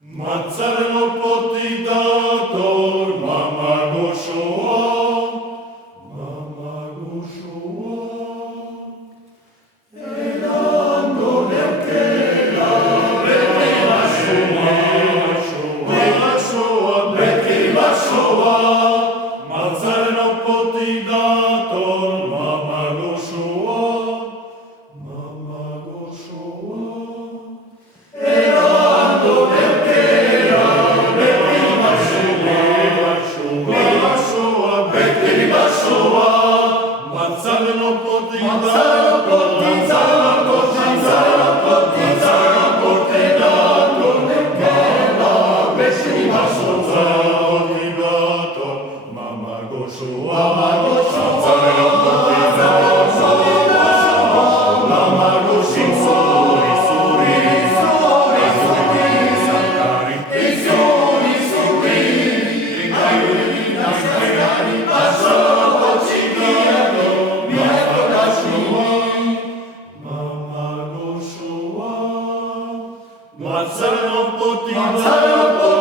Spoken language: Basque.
Mazzarino potidator, mama goshoa, mama goshoa. Elando neukera, beti basoa, beti basoa. Mazzarino potidator, mama goshoa, mama goshoa. Elando neukera, beti basoa, beti basoa. Mazzarino potidator, mama goshoa, mazzarino potidator, mama goshoa, Mazzarino potidator,